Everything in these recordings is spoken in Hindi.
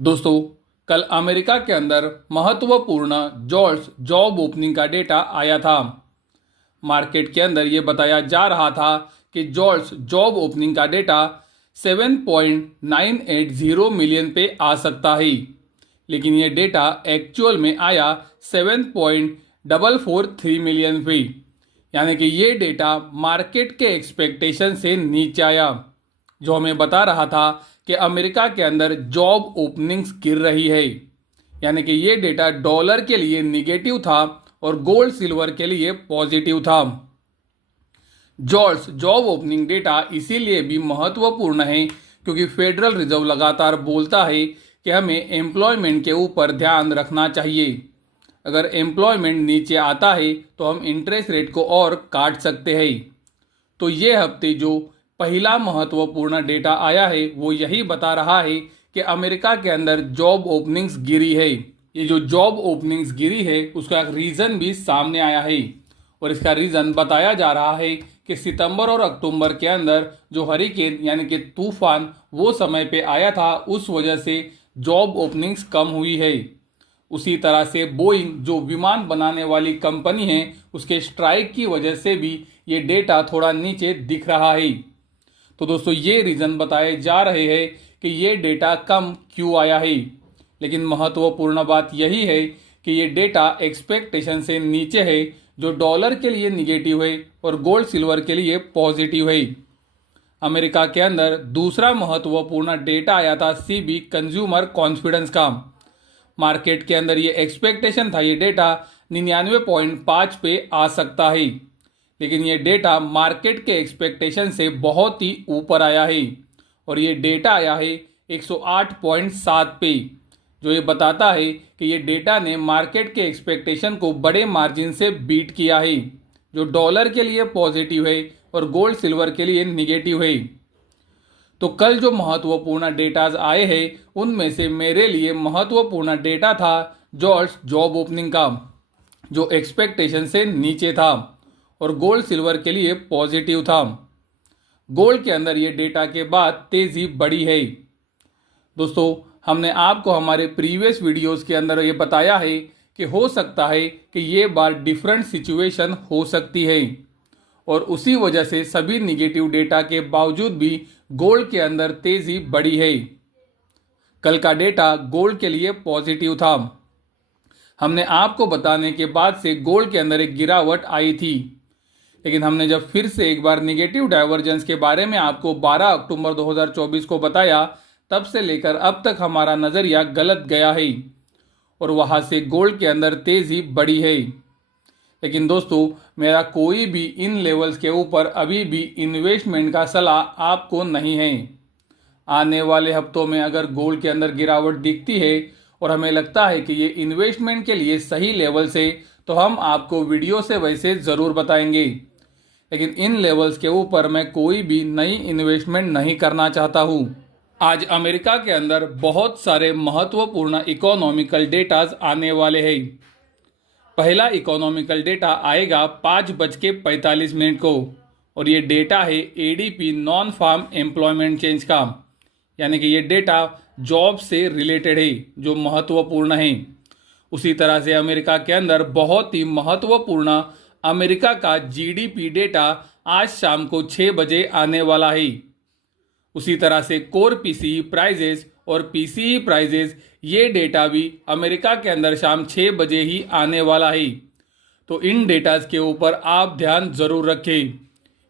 दोस्तों, कल अमेरिका के अंदर महत्वपूर्ण जॉब ओपनिंग का डेटा आया था। मार्केट के अंदर ये बताया जा रहा था कि जॉब ओपनिंग का डेटा 7.980 मिलियन पे आ सकता है, लेकिन ये डेटा एक्चुअल में आया 7.443 मिलियन पे, यानी कि ये डेटा मार्केट के एक्सपेक्टेशन से नीचे आया, जो हमें बता रहा था कि अमेरिका के अंदर जॉब ओपनिंग्स गिर रही है। यानी कि ये डेटा डॉलर के लिए निगेटिव था और गोल्ड सिल्वर के लिए पॉजिटिव था। जॉब ओपनिंग डेटा इसीलिए भी महत्वपूर्ण है क्योंकि फेडरल रिजर्व लगातार बोलता है कि हमें एम्प्लॉयमेंट के ऊपर ध्यान रखना चाहिए। अगर एम्प्लॉयमेंट नीचे आता है तो हम इंटरेस्ट रेट को और काट सकते हैं। तो ये हफ्ते जो पहला महत्वपूर्ण डेटा आया है वो यही बता रहा है कि अमेरिका के अंदर जॉब ओपनिंग्स गिरी है। ये जो जॉब ओपनिंग्स गिरी है उसका एक रीज़न भी सामने आया है और इसका रीज़न बताया जा रहा है कि सितंबर और अक्टूबर के अंदर जो हरिकेन यानी कि तूफान वो समय पे आया था, उस वजह से जॉब ओपनिंग्स कम हुई है। उसी तरह से बोइंग जो विमान बनाने वाली कंपनी है उसके स्ट्राइक की वजह से भी ये डेटा थोड़ा नीचे दिख रहा है। तो दोस्तों, ये रीज़न बताए जा रहे हैं कि ये डेटा कम क्यों आया है, लेकिन महत्वपूर्ण बात यही है कि ये डेटा एक्सपेक्टेशन से नीचे है, जो डॉलर के लिए निगेटिव है और गोल्ड सिल्वर के लिए पॉजिटिव है। अमेरिका के अंदर दूसरा महत्वपूर्ण डेटा आया था सीबी कंज्यूमर कॉन्फिडेंस का। मार्केट के अंदर ये एक्सपेक्टेशन था ये डेटा 99.5 पे आ सकता है, लेकिन ये डेटा मार्केट के एक्सपेक्टेशन से बहुत ही ऊपर आया है और ये डेटा आया है 108.7 पे, जो ये बताता है कि ये डेटा ने मार्केट के एक्सपेक्टेशन को बड़े मार्जिन से बीट किया है, जो डॉलर के लिए पॉजिटिव है और गोल्ड सिल्वर के लिए निगेटिव है। तो कल जो महत्वपूर्ण डेटाज आए हैं उनमें से मेरे लिए महत्वपूर्ण डेटा था जॉब ओपनिंग का, जो एक्सपेक्टेशन से नीचे था और गोल्ड सिल्वर के लिए पॉजिटिव था। गोल्ड के अंदर ये डेटा के बाद तेजी बढ़ी है। दोस्तों, हमने आपको हमारे प्रीवियस वीडियोस के अंदर ये बताया है कि हो सकता है कि ये बार डिफरेंट सिचुएशन हो सकती है और उसी वजह से सभी निगेटिव डेटा के बावजूद भी गोल्ड के अंदर तेजी बढ़ी है। कल का डेटा गोल्ड के लिए पॉजिटिव था। हमने आपको बताने के बाद से गोल्ड के अंदर एक गिरावट आई थी, लेकिन हमने जब फिर से एक बार निगेटिव डाइवर्जेंस के बारे में आपको 12 अक्टूबर 2024 को बताया, तब से लेकर अब तक हमारा नज़रिया गलत गया है और वहाँ से गोल्ड के अंदर तेज़ी बढ़ी है। लेकिन दोस्तों, मेरा कोई भी इन लेवल्स के ऊपर अभी भी इन्वेस्टमेंट का सलाह आपको नहीं है। आने वाले हफ्तों में अगर गोल्ड के अंदर गिरावट दिखती है और हमें लगता है कि ये इन्वेस्टमेंट के लिए सही लेवल्स है तो हम आपको वीडियो से वैसे ज़रूर बताएंगे, लेकिन इन लेवल्स के ऊपर मैं कोई भी नई इन्वेस्टमेंट नहीं करना चाहता हूँ। आज अमेरिका के अंदर बहुत सारे महत्वपूर्ण इकोनॉमिकल डेटाज आने वाले हैं। पहला इकोनॉमिकल डेटा आएगा 5:45 को और ये डेटा है ADP non farm employment change का, यानी कि ये डेटा जॉब से रिलेटेड है, जो महत्वपूर्ण है। उसी तरह से अमेरिका के अंदर बहुत ही महत्वपूर्ण अमेरिका का जीडीपी डेटा आज शाम को 6 बजे आने वाला है। उसी तरह से कोर पीसीई प्राइजेस और पीसीई प्राइजेस ये डेटा भी अमेरिका के अंदर शाम 6 बजे ही आने वाला है। तो इन डेटाज के ऊपर आप ध्यान ज़रूर रखें,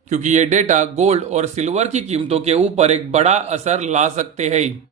क्योंकि ये डेटा गोल्ड और सिल्वर की कीमतों के ऊपर एक बड़ा असर ला सकते हैं।